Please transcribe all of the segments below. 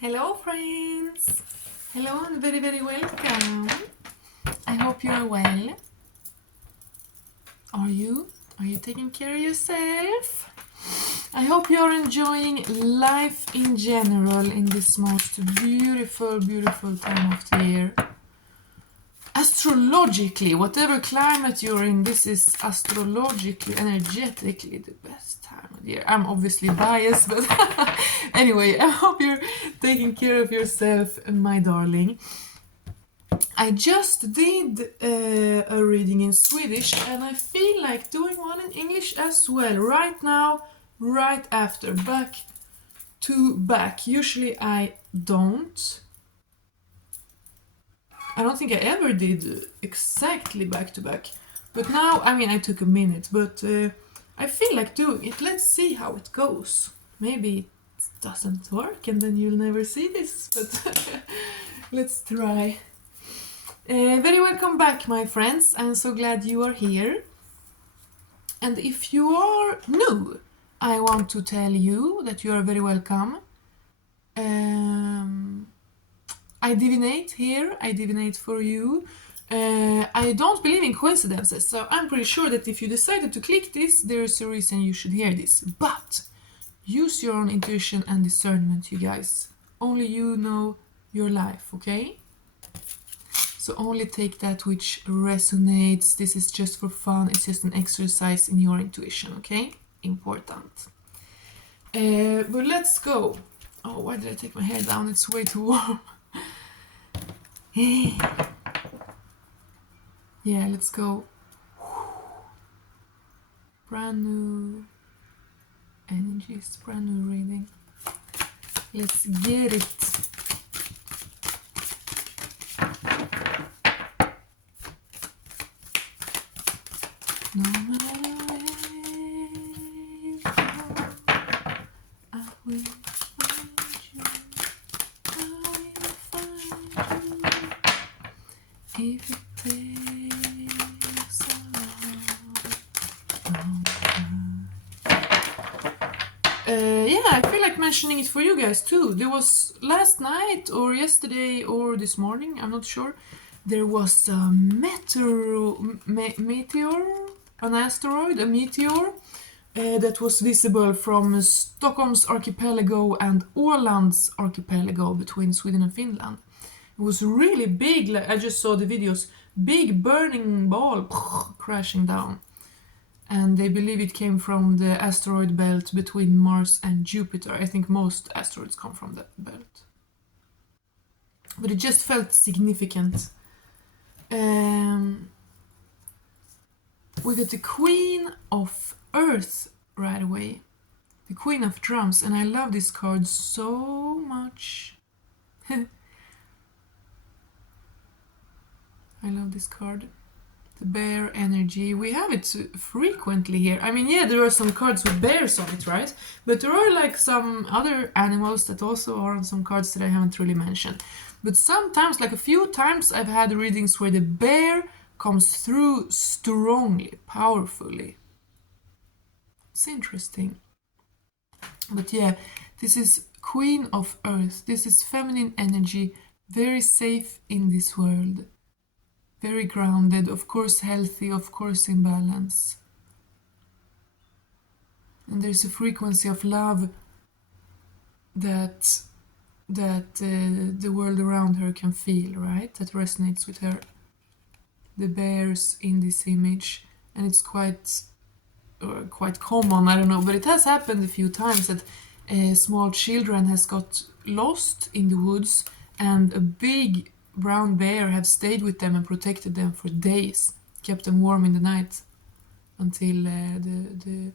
Hello friends! Hello and very very welcome! I hope you are well. Are you? Are you taking care of yourself? I hope you are enjoying life in general in this most beautiful, beautiful time of the year. Astrologically, whatever climate you're in, this is astrologically, energetically the best time of the year. I'm obviously biased, but anyway, I hope you're taking care of yourself, my darling. I just did a reading in Swedish and I feel like doing one in English as well. Right now, right after, back to back. Usually I don't. I don't think I ever did exactly back to back. But now, I mean, I took a minute, but I feel like doing it. Let's see how it goes. Maybe it doesn't work and then you'll never see this, but let's try. Very welcome back, my friends. I'm so glad you are here. And if you are new, I want to tell you that you are very welcome. I divinate here, I divinate for you. I don't believe in coincidences, so I'm pretty sure that if you decided to click this, there's a reason you should hear this. But use your own intuition and discernment, you guys. Only you know your life, okay? So only take that which resonates. This is just for fun. It's just an exercise in your intuition, okay? Important. But let's go. Oh, why did I take my hair down? It's way too warm. Yeah, let's go. Brand new energies, brand new reading. Let's get it. No matter where you go, I will find you. I will find you. If it takes a long time. Yeah, I feel like mentioning it for you guys too. There was last night or yesterday or this morning, I'm not sure. There was a meteor, an asteroid, a meteor that was visible from Stockholm's archipelago and Åland's archipelago between Sweden and Finland. It was really big, like I just saw the videos, big burning ball crashing down. And they believe it came from the asteroid belt between Mars and Jupiter. I think most asteroids come from that belt. But it just felt significant. We got the Queen of Earth right away. The Queen of Drums. And I love this card so much. I love this card. The bear energy. We have it frequently here. I mean, yeah, there are some cards with bears on it, right? But there are like some other animals that also are on some cards that I haven't really mentioned. But sometimes, like a few times, I've had readings where the bear comes through strongly, powerfully. It's interesting. But yeah, this is Queen of Earth. This is feminine energy, very safe in this world. Very grounded, of course healthy, of course in balance. And there's a frequency of love that the world around her can feel, right? That resonates with her. The bears in this image, and it's quite common, I don't know, but it has happened a few times that small children has got lost in the woods and a big brown bear have stayed with them and protected them for days, kept them warm in the night until the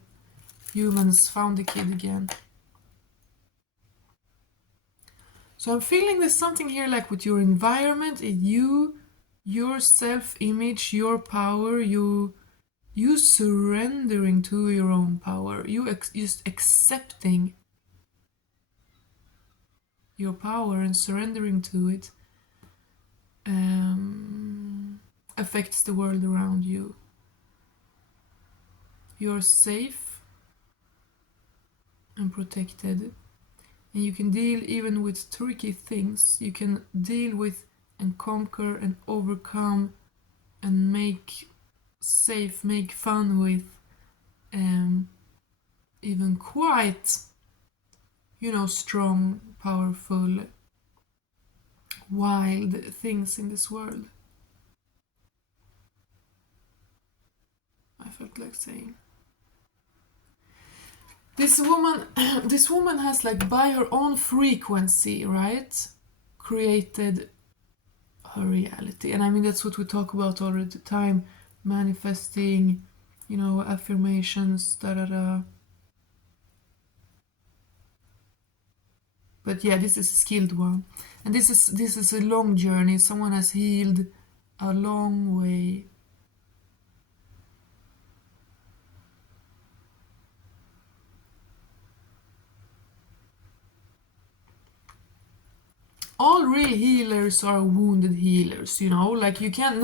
humans found the kid again. So I'm feeling there's something here like with your environment, your self-image, your power, you surrendering to your own power, you just accepting your power and surrendering to it affects the world around you. You're safe and protected. And you can deal even with tricky things. You can deal with and conquer and overcome and make safe, make fun with, even quite, strong, powerful, wild things in this world. I felt like saying. This woman, this woman has, like, by her own frequency, right, created her reality. And I mean, that's what we talk about all the time, manifesting, affirmations, da da da. But yeah, this is a skilled one, and this is a long journey. Someone has healed a long way. All real healers are wounded healers, like you can't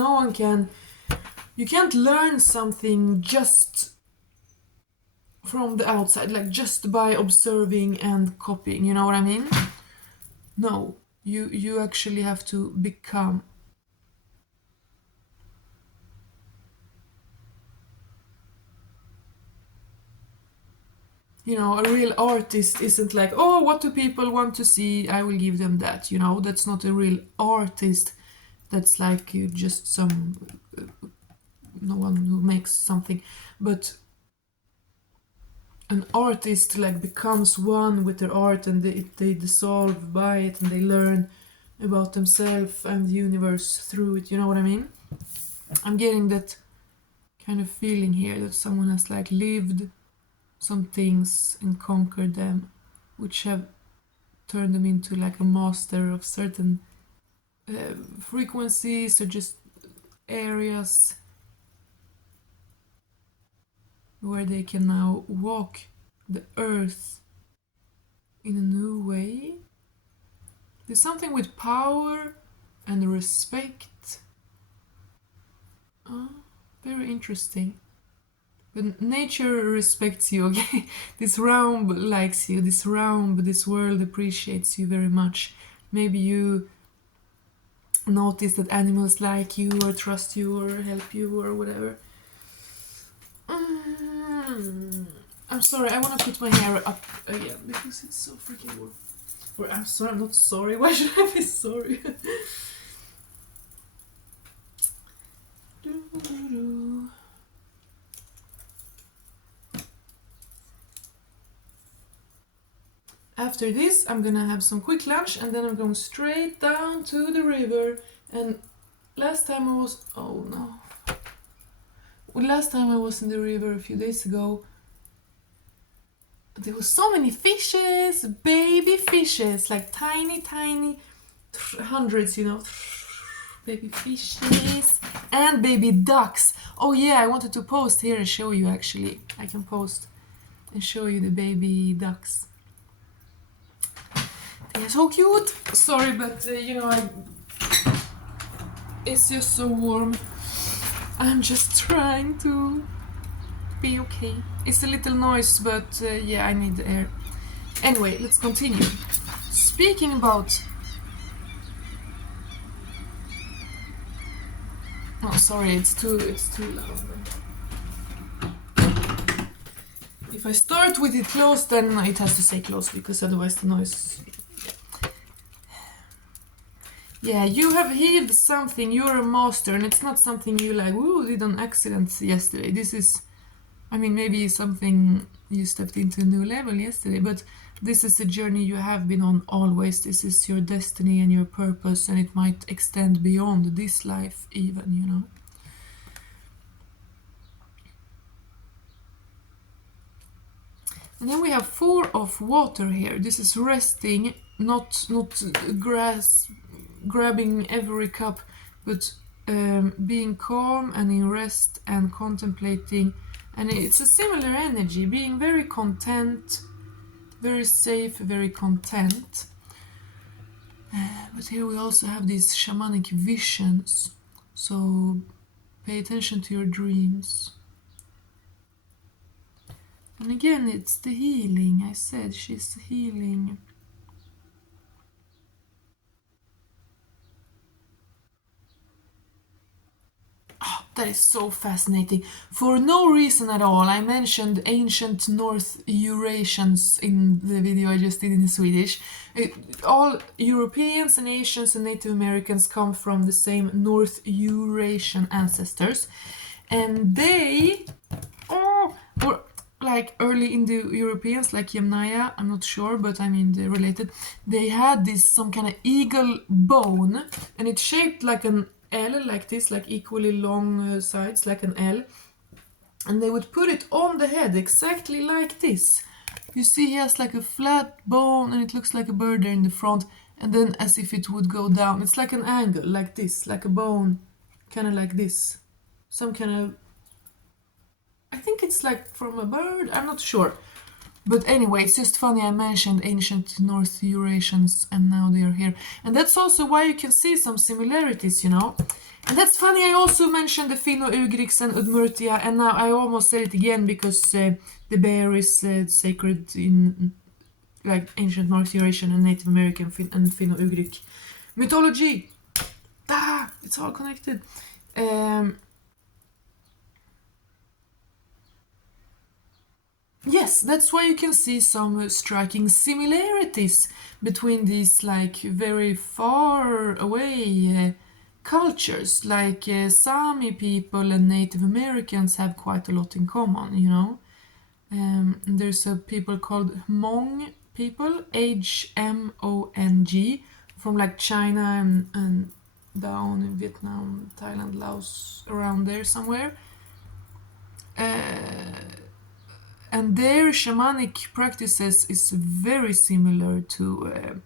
learn something just from the outside, like just by observing and copying, you know what I mean? No, you actually have to become. A real artist isn't like, oh, what do people want to see? I will give them that. That's not a real artist. That's like you just no one who makes something. But an artist, like, becomes one with their art, and they dissolve by it, and they learn about themselves and the universe through it. You know what I mean? I'm getting that kind of feeling here, that someone has, like, lived some things and conquered them, which have turned them into, like, a master of certain frequencies or just areas where they can now walk the earth in a new way. There's something with power and respect. Very interesting. But nature respects you, okay? This realm likes you, this world appreciates you very much. Maybe you notice that animals like you or trust you or help you or whatever. I'm sorry, I want to put my hair up again because it's so freaking warm. Or I'm sorry, I'm not sorry. Why should I be sorry? After this, I'm gonna have some quick lunch and then I'm going straight down to the river. And last time I was... Oh no. Well, last time I was in the river a few days ago, there were so many fishes, baby fishes, like tiny, hundreds, baby fishes and baby ducks. Oh yeah, I wanted to post here and show you, actually. I can post and show you the baby ducks. They're so cute. Sorry, but it's just so warm. I'm just trying to be okay. It's a little noise, but yeah, I need the air. Anyway, let's continue. Speaking about... Oh, sorry, it's too loud. If I start with it closed, then it has to stay closed, because otherwise the noise... Yeah, you have healed something, you're a master, and it's not something you did on accident yesterday. This is, maybe something you stepped into a new level yesterday, but this is a journey you have been on always. This is your destiny and your purpose, and it might extend beyond this life even, And then we have 4 of water here. This is resting, not grabbing every cup, but being calm and in rest and contemplating. And it's a similar energy, being very content, very safe, very content. But here we also have these shamanic visions, so pay attention to your dreams. And again, it's the healing. I said she's healing That is so fascinating. For no reason at all, I mentioned ancient North Eurasians in the video I just did in Swedish. All Europeans and Asians and Native Americans come from the same North Eurasian ancestors. And they were like early Indo-Europeans, like Yamnaya, I'm not sure, but I mean they're related. They had this some kind of eagle bone, and it's shaped like an L, like this, like equally long sides, like an L. And they would put it on the head, exactly like this. You see, he has like a flat bone, and it looks like a bird there in the front, and then as if it would go down. It's like an angle, like this, like a bone, kind of like this. Some kind of, I think it's like from a bird, I'm not sure. But anyway, it's just funny I mentioned ancient North Eurasians and now they are here. And that's also why you can see some similarities, you know. And that's funny, I also mentioned the Finno-Ugrics and Udmurtia, and now I almost said it again because the bear is sacred in like ancient North Eurasian and Native American and Finno-Ugric mythology. It's all connected. Yes, that's why you can see some striking similarities between these like very far away cultures. Like Sami people and Native Americans have quite a lot in common, you know. There's a people called Hmong people, Hmong, from like China and down in Vietnam, Thailand, Laos, around there somewhere. And their shamanic practices is very similar to,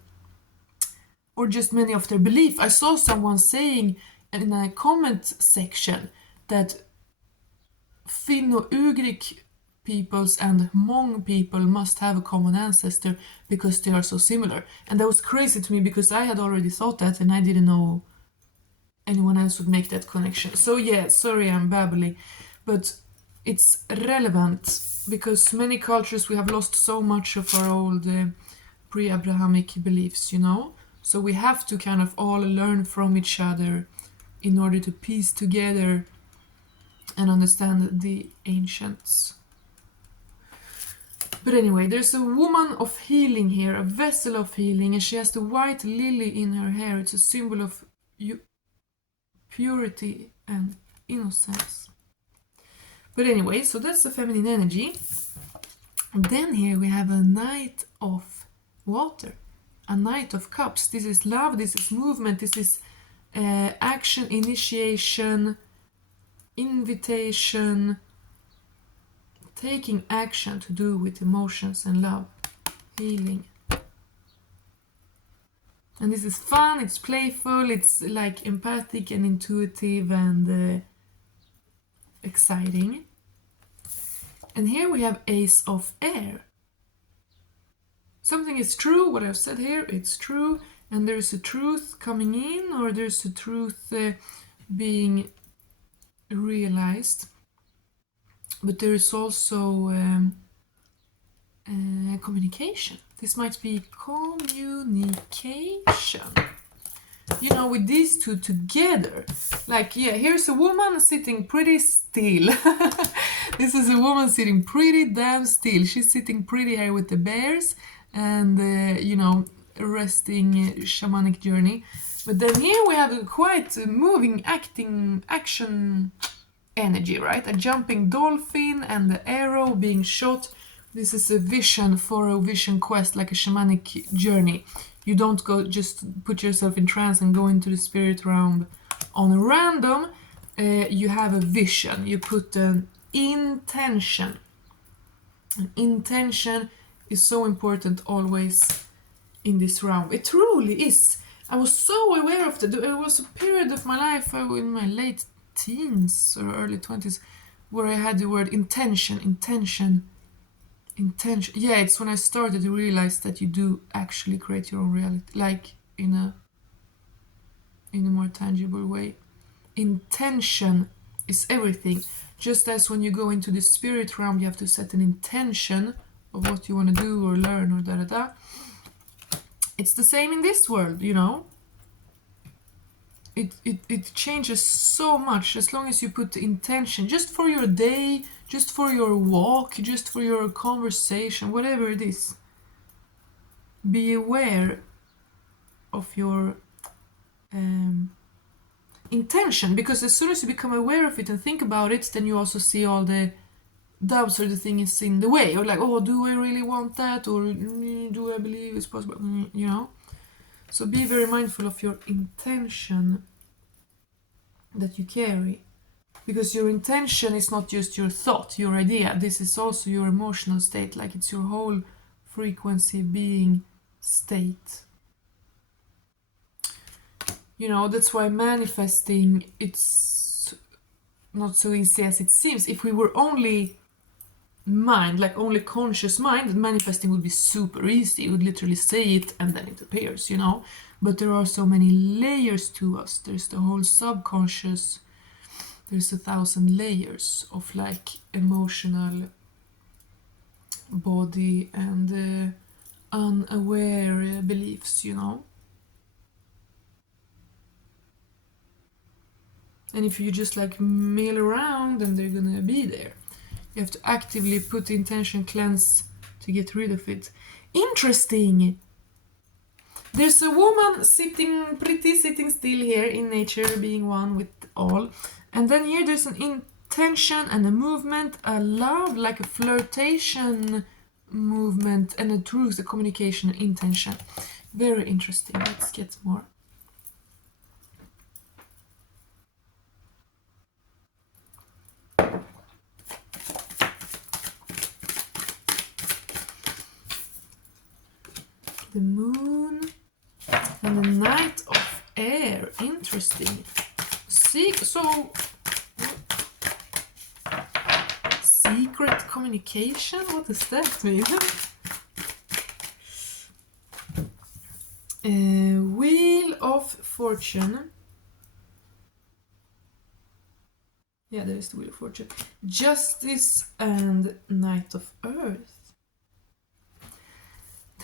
or just many of their belief. I saw someone saying in a comment section that Finno-Ugric peoples and Hmong people must have a common ancestor because they are so similar. And that was crazy to me because I had already thought that and I didn't know anyone else would make that connection. So yeah, sorry I'm babbling, but it's relevant because many cultures we have lost so much of our old pre-Abrahamic beliefs, you know. So we have to kind of all learn from each other in order to piece together and understand the ancients. But anyway, there's a woman of healing here, a vessel of healing, and she has the white lily in her hair. It's a symbol of purity and innocence. But anyway, so that's the feminine energy. And then here we have a knight of water, a knight of cups. This is love, this is movement, this is action, initiation, invitation, taking action to do with emotions and love, healing. And this is fun, it's playful, it's like empathic and intuitive and exciting. And here we have Ace of Air. Something is true, what I've said here, it's true, and there's a truth coming in, or there's a truth being realized. But there is also communication. This might be communication. You know, with these two together. Like, yeah, here's a woman sitting pretty still. This is a woman sitting pretty damn still. She's sitting pretty here with the bears and, you know, resting shamanic journey. But then here we have a quite moving, action energy, right? A jumping dolphin and the arrow being shot. This is a vision for a vision quest, like a shamanic journey. You don't go just put yourself in trance and go into the spirit realm on a random. You have a vision. You put an intention. An intention is so important always in this realm. It truly is. I was so aware of that. There was a period of my life in my late teens or early 20s where I had the word intention. Yeah, it's when I started to realize that you do actually create your own reality, like in a more tangible way. Intention is everything. Just as when you go into the spirit realm, you have to set an intention of what you want to do or learn or da. It's the same in this world, you know. it changes so much as long as you put the intention, just for your day, just for your walk, just for your conversation, whatever it is. Be aware of your intention, because as soon as you become aware of it and think about it, then you also see all the doubts or the things in the way, or like, oh, do I really want that, or do I believe it's possible, you know. So be very mindful of your intention that you carry, because your intention is not just your thought, your idea. This is also your emotional state, like it's your whole frequency being state. You know, that's why manifesting, it's not so easy as it seems. If we were only mind, like only conscious mind, manifesting would be super easy. You would literally say it and then it appears, you know. But there are so many layers to us. There's the whole subconscious. There's 1,000 layers of like emotional body and unaware beliefs, you know. And if you just like mill around, then they're gonna be there. You have to actively put intention, cleanse to get rid of it. Interesting! There's a woman sitting still here in nature, being one with all. And then here there's an intention and a movement, a love, like a flirtation movement, and a truth, a communication, intention. Very interesting. Let's get more. The moon and the night of air. Interesting. So secret communication? What does that mean? Wheel of Fortune. Yeah, there is the Wheel of Fortune. Justice and Knight of Earth.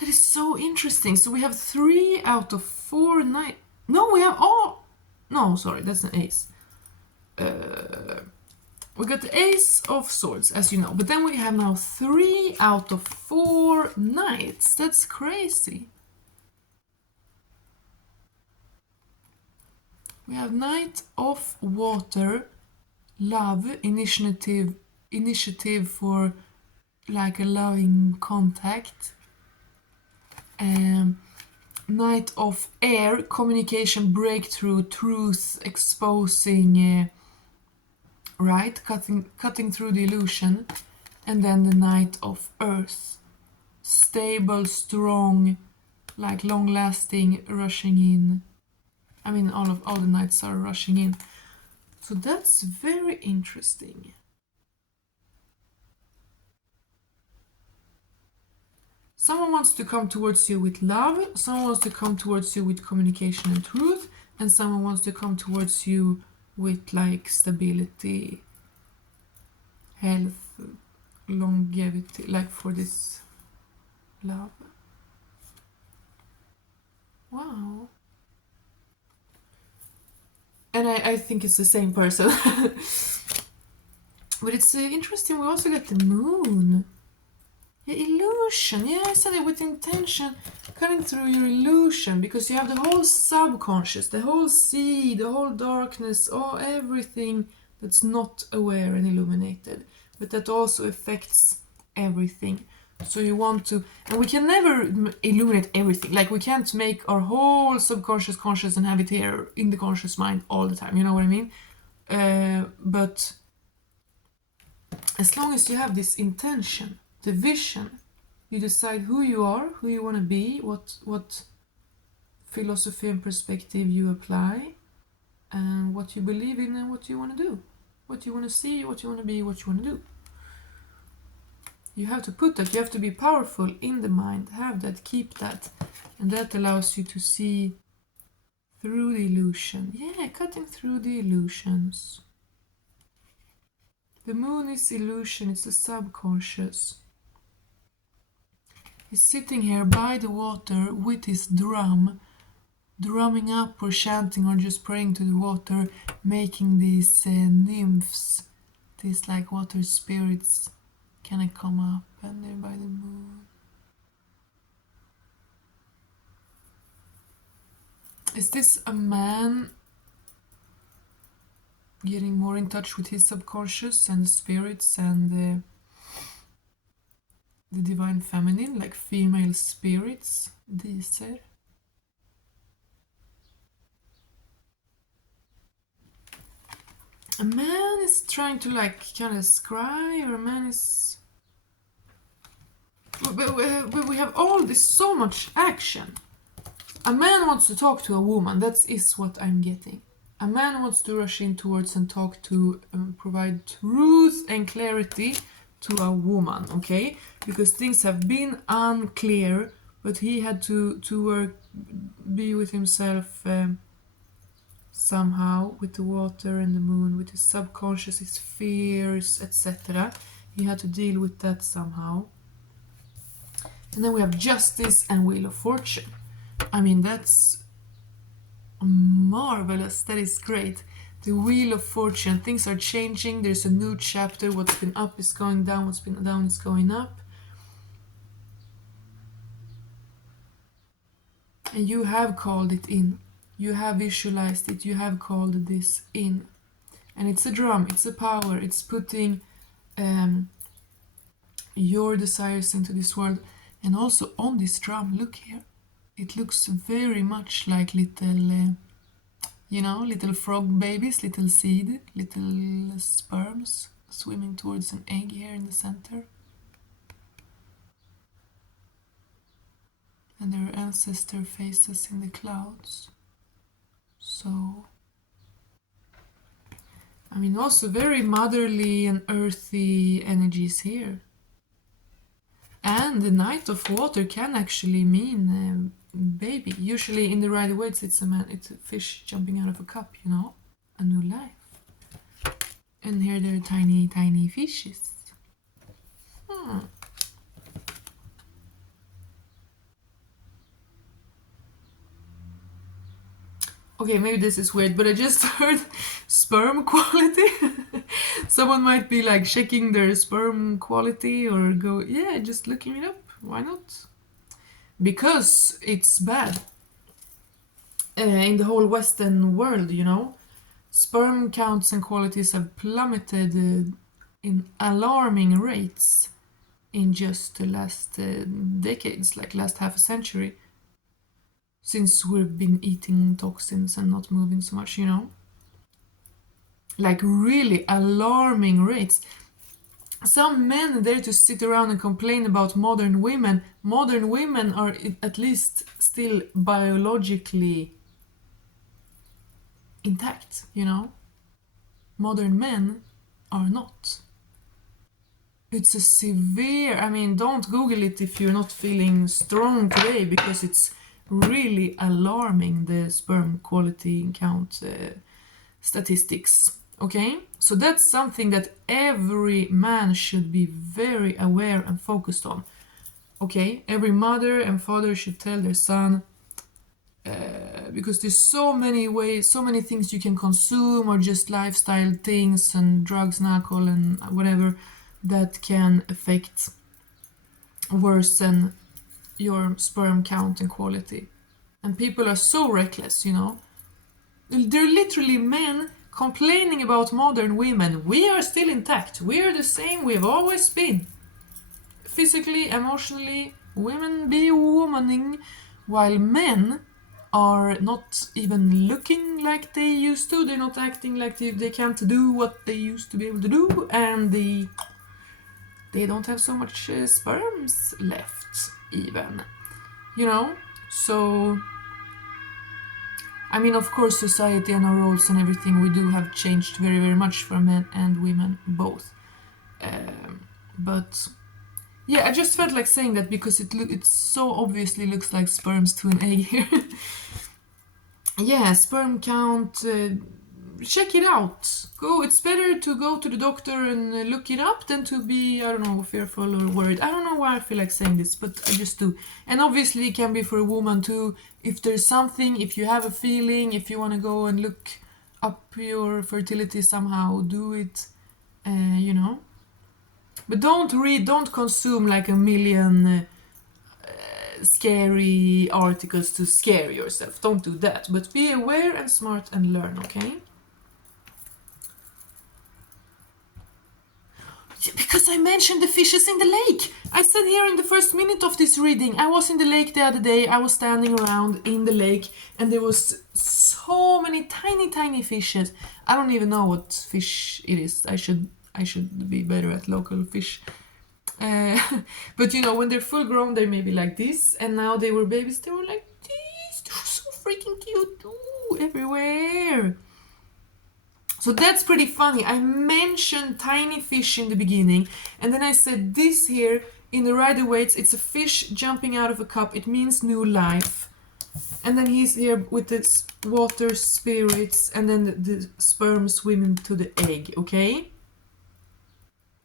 That is so interesting. So we have 3 out of 4 knight. No, we have all. No, sorry, that's an ace. We got the Ace of Swords, as you know, but then we have now 3 out of 4 knights. That's crazy. We have Knight of Water, love, initiative for like a loving contact. Knight of Air, communication, breakthrough, truth, exposing, right, cutting through the illusion. And then the Knight of Earth, stable, strong, like long-lasting, rushing in. I mean, all the knights are rushing in. So that's very interesting. Someone wants to come towards you with love, someone wants to come towards you with communication and truth, and someone wants to come towards you with like stability, health, longevity, like for this love. Wow. And I think it's the same person. But it's interesting, we also get the moon. Yeah, illusion. Yeah, I said it with intention, cutting through your illusion, because you have the whole subconscious, the whole sea, the whole darkness, everything that's not aware and illuminated, but that also affects everything. So you want to, and we can never illuminate everything. Like we can't make our whole subconscious conscious and have it here in the conscious mind all the time. You know what I mean? But as long as you have this intention, the vision, you decide who you are, who you want to be, what philosophy and perspective you apply, and what you believe in and what you want to do, what you want to see, what you want to be, what you want to do. You have to put that, you have to be powerful in the mind, have that, keep that, and that allows you to see through the illusion. Yeah, cutting through the illusions. The moon is illusion, it's the subconscious. He's sitting here by the water with his drum, drumming up or chanting or just praying to the water, making these nymphs, these like water spirits, kind of come up and they're by the moon. Is this a man getting more in touch with his subconscious and the spirits and the divine feminine, like female spirits, diser? A man is trying to like kind of scry, or a man is... But we have all this, so much action. A man wants to talk to a woman, that is what I'm getting. A man wants to rush in towards and talk to, provide truth and clarity to a woman, okay? Because things have been unclear, but he had to work, be with himself somehow, with the water and the moon, with his subconscious, his fears, etc. He had to deal with that somehow. And then we have justice and wheel of fortune. I mean, that's marvelous. That is great. The wheel of fortune. Things are changing. There's a new chapter. What's been up is going down. What's been down is going up. And you have called it in. You have visualized it. You have called this in. And it's a drum. It's a power. It's putting your desires into this world. And also on this drum, look here. It looks very much like little, little frog babies, little seed, little sperms swimming towards an egg here in the center. And their ancestor faces in the clouds. So, I mean, also very motherly and earthy energies here. And the Knight of Water can actually mean baby. Usually in the Rider-Waite it's a fish jumping out of a cup, a new life. And here there are tiny, tiny fishes. Okay, maybe this is weird, but I just heard sperm quality. Someone might be like checking their sperm quality or just looking it up. Why not? Because it's bad. In the whole Western world, sperm counts and qualities have plummeted in alarming rates in just the last decades, like last half a century. Since we've been eating toxins and not moving so much, Like really alarming rates. Some men dare to sit around and complain about modern women. Modern women are at least still biologically intact, Modern men are not. It's a severe... I mean, don't Google it if you're not feeling strong today, because it's really alarming, the sperm quality count statistics. Okay, so that's something that every man should be very aware and focused on. Okay, every mother and father should tell their son, because there's so many ways, so many things you can consume, or just lifestyle things and drugs and alcohol and whatever, that can affect, worsen your sperm count and quality. And people are so reckless, They're literally men complaining about modern women. We are still intact. We are the same we've always been. Physically, emotionally, women be womaning, while men are not even looking like they used to. They're not acting like they can't do what they used to be able to do, and they don't have so much sperms left, even. So... I mean, of course, society and our roles and everything we do have changed very, very much for men and women both. But yeah, I just felt like saying that because it so obviously looks like sperms to an egg here. Yeah, sperm count check it out. Go. It's better to go to the doctor and look it up than to be, I don't know, fearful or worried. I don't know why I feel like saying this, but I just do. And obviously it can be for a woman too. If there's something, if you have a feeling, if you want to go and look up your fertility somehow, do it, you know. But don't consume like a million scary articles to scare yourself. Don't do that. But be aware and smart and learn, okay? Because I mentioned the fishes in the lake. I said here in the first minute of this reading, I was in the lake the other day. I was standing around in the lake and there was so many tiny fishes. I don't even know what fish it is. I should be better at local fish. But you know, when they're full grown, they may be like this, and now they were babies, they were like this. They were so freaking cute. Ooh, everywhere. So that's pretty funny. I mentioned tiny fish in the beginning, and then I said this here in the Rider-Waite's, it's a fish jumping out of a cup. It means new life. And then he's here with the water spirits, and then the sperm swimming to the egg, okay?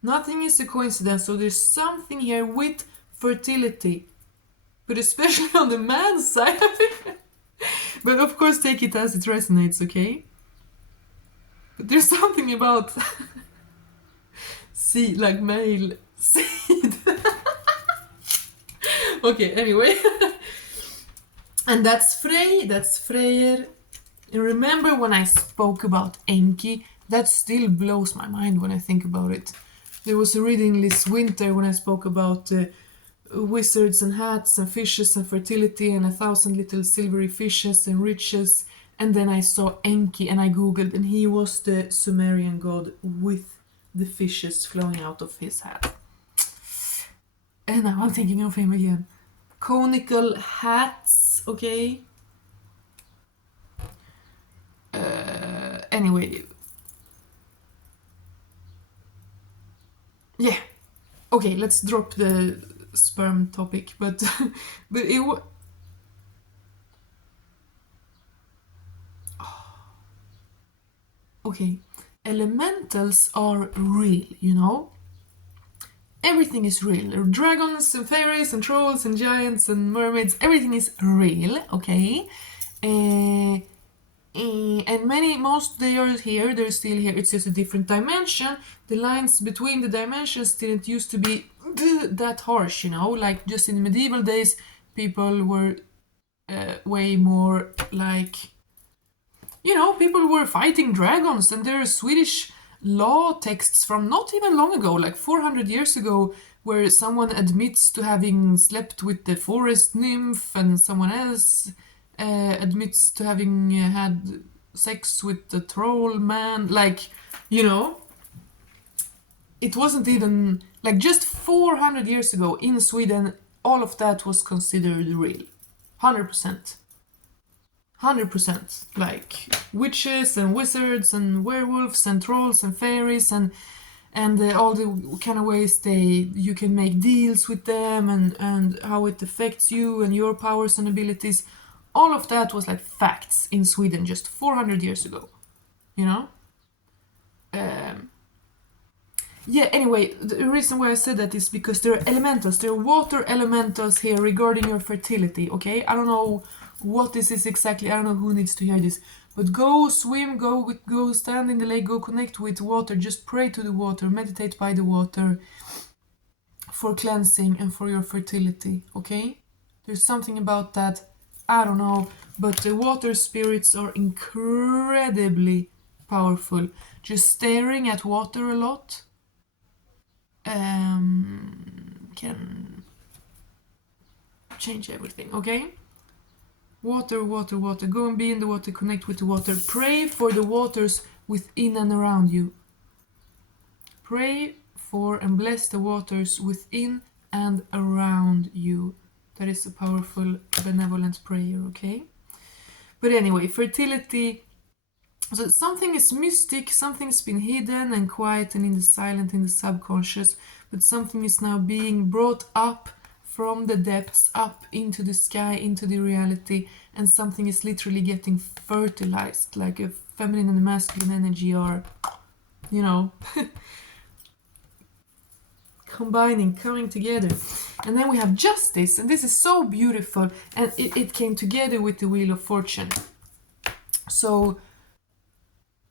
Nothing is a coincidence, so there's something here with fertility. But especially on the man's side of it. But of course take it as it resonates, okay? But there's something about seed, like male seed. Okay, anyway. And that's Frey, that's Freyr. And remember when I spoke about Enki? That still blows my mind when I think about it. There was a reading this winter when I spoke about wizards and hats and fishes and fertility and 1,000 little silvery fishes and riches. And then I saw Enki and I googled, and he was the Sumerian god with the fishes flowing out of his hat. And now I'm thinking of him again. Conical hats, okay? Anyway. Yeah. Okay, let's drop the sperm topic, but it was... Okay, elementals are real, you know? Everything is real. Dragons and fairies and trolls and giants and mermaids, everything is real, okay? And most they are here, they're still here. It's just a different dimension. The lines between the dimensions didn't used to be that harsh, you know? Like just in medieval days, people were way more like... You know, people were fighting dragons, and there are Swedish law texts from not even long ago, like 400 years ago, where someone admits to having slept with the forest nymph and someone else admits to having had sex with the troll man. Like, you know, it wasn't even, like just 400 years ago in Sweden, all of that was considered real. 100%. 100%, like witches and wizards and werewolves and trolls and fairies and all the kind of ways you can make deals with them and how it affects you and your powers and abilities. All of that was like facts in Sweden just 400 years ago, you know? Yeah, anyway, the reason why I said that is because there are elementals, there are water elementals here regarding your fertility, okay? I don't know what this is exactly, I don't know who needs to hear this, but go swim, go stand in the lake, go connect with water, just pray to the water, meditate by the water for cleansing and for your fertility, okay? There's something about that, I don't know, but the water spirits are incredibly powerful. Just staring at water a lot can change everything, okay? Water, water, water. Go and be in the water, connect with the water. Pray for the waters within and around you. Pray for and bless the waters within and around you. That is a powerful, benevolent prayer, okay? But anyway, fertility. So something is mystic, something's been hidden and quiet and in the silent, in the subconscious, but something is now being brought up from the depths up into the sky, into the reality, and something is literally getting fertilized, like a feminine and masculine energy are, you know, combining, coming together. And then we have justice, and this is so beautiful, and it came together with the Wheel of Fortune. So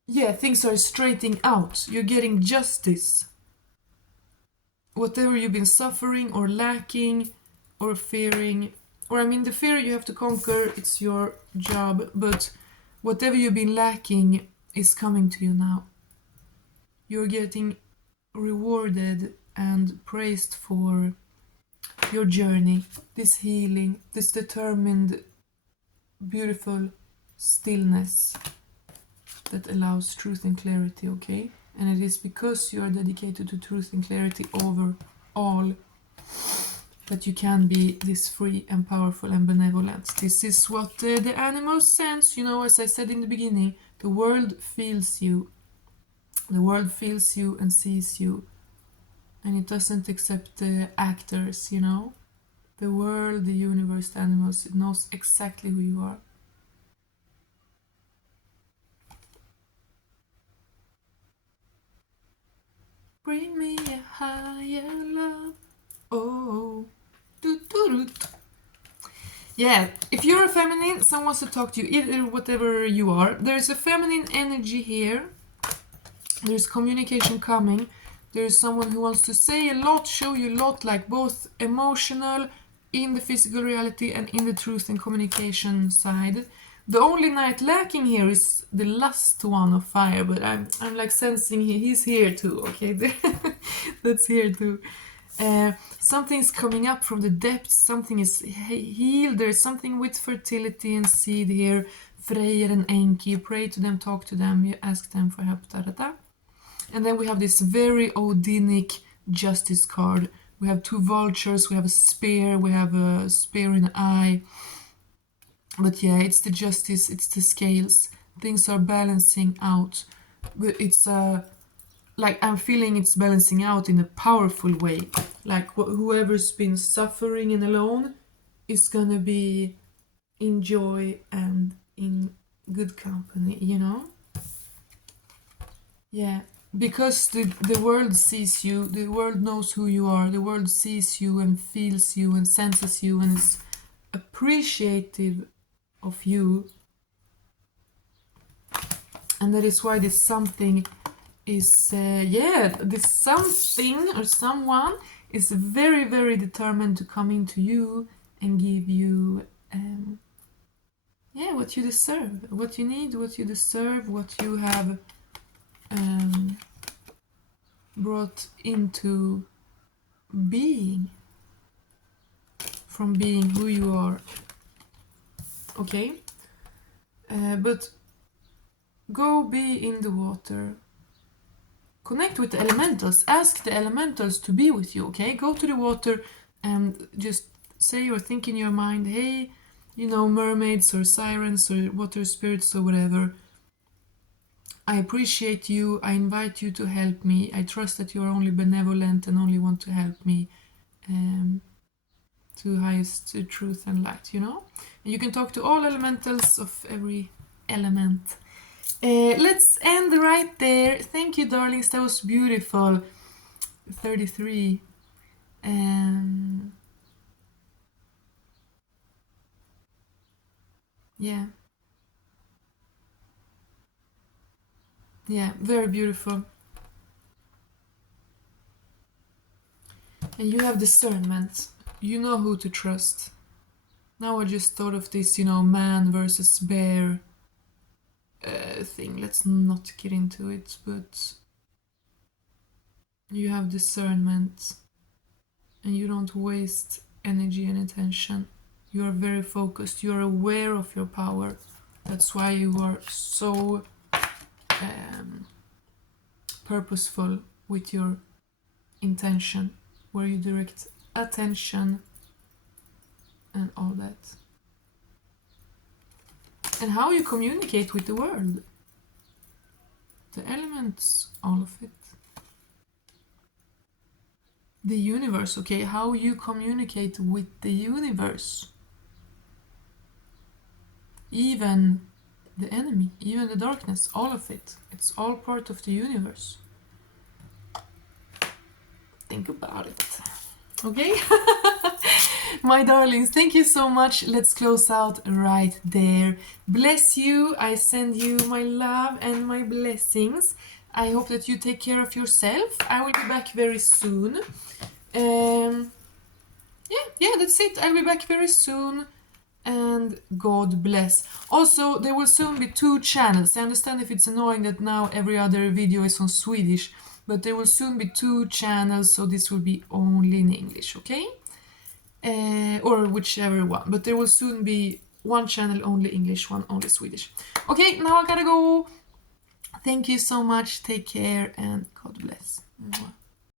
yeah, things are straightening out. You're getting justice. Whatever you've been suffering or lacking or fearing, or I mean, the fear you have to conquer, it's your job, but whatever you've been lacking is coming to you now. You're getting rewarded and praised for your journey, this healing, this determined, beautiful stillness that allows truth and clarity, okay? And it is because you are dedicated to truth and clarity over all that you can be this free and powerful and benevolent. This is what the animals sense, you know, as I said in the beginning, the world feels you. The world feels you and sees you. And it doesn't accept the actors, you know? The world, the universe, the animals, it knows exactly who you are. Bring me a higher love. Oh. Yeah, if you're a feminine, someone wants to talk to you, either whatever you are, there's a feminine energy here. There's communication coming. There's someone who wants to say a lot, show you a lot, like both emotional, in the physical reality, and in the truth and communication side. The only knight lacking here is the last one of fire, but I'm like sensing he's here too, okay? That's here too. Something's coming up from the depths, something is healed, there's something with fertility and seed here. Freyr and Enki, you pray to them, talk to them, you ask them for help, da. And then we have this very Odinic justice card. We have two vultures, we have a spear, we have a spear in the eye. But yeah, it's the justice, it's the scales. Things are balancing out. But it's like I'm feeling it's balancing out in a powerful way. Like whoever's been suffering and alone is gonna be in joy and in good company, you know? Yeah, because the world sees you, the world knows who you are, the world sees you and feels you and senses you and is appreciative of you. And that is why this something is, this something or someone is very, very determined to come into you and give you, what you deserve, what you need, what you deserve, what you have brought into being from being who you are. Okay? But go be in the water. Connect with the elementals. Ask the elementals to be with you, okay? Go to the water and just say or think in your mind, hey, you know, mermaids or sirens or water spirits or whatever, I appreciate you, I invite you to help me, I trust that you are only benevolent and only want to help me to highest truth and light, you know? And you can talk to all elementals of every element. Let's end right there. Thank you, darlings, that was beautiful. 33. Yeah, very beautiful. And you have discernment. You know who to trust. Now I just thought of this, you know, man versus bear thing. Let's not get into it, but you have discernment and you don't waste energy and attention. You are very focused. You are aware of your power. That's why you are so purposeful with your intention, where you direct attention and all that. And how you communicate with the world. The elements, all of it. the universe, okay? How you communicate with the universe. Even the enemy, even the darkness, all of it. It's all part of the universe. Think about it. Okay? My darlings, thank you so much. Let's close out right there. Bless you. I send you my love and my blessings. I hope that you take care of yourself. I will be back very soon. Yeah, that's it. I'll be back very soon. And God bless. Also, there will soon be 2 channels. I understand if it's annoying that now every other video is on Swedish, but there will soon be 2 channels, so this will be only in English, okay? Or whichever one. But there will soon be 1 channel only English, 1 only Swedish. Okay, now I gotta go. Thank you so much. Take care and God bless. Mwah.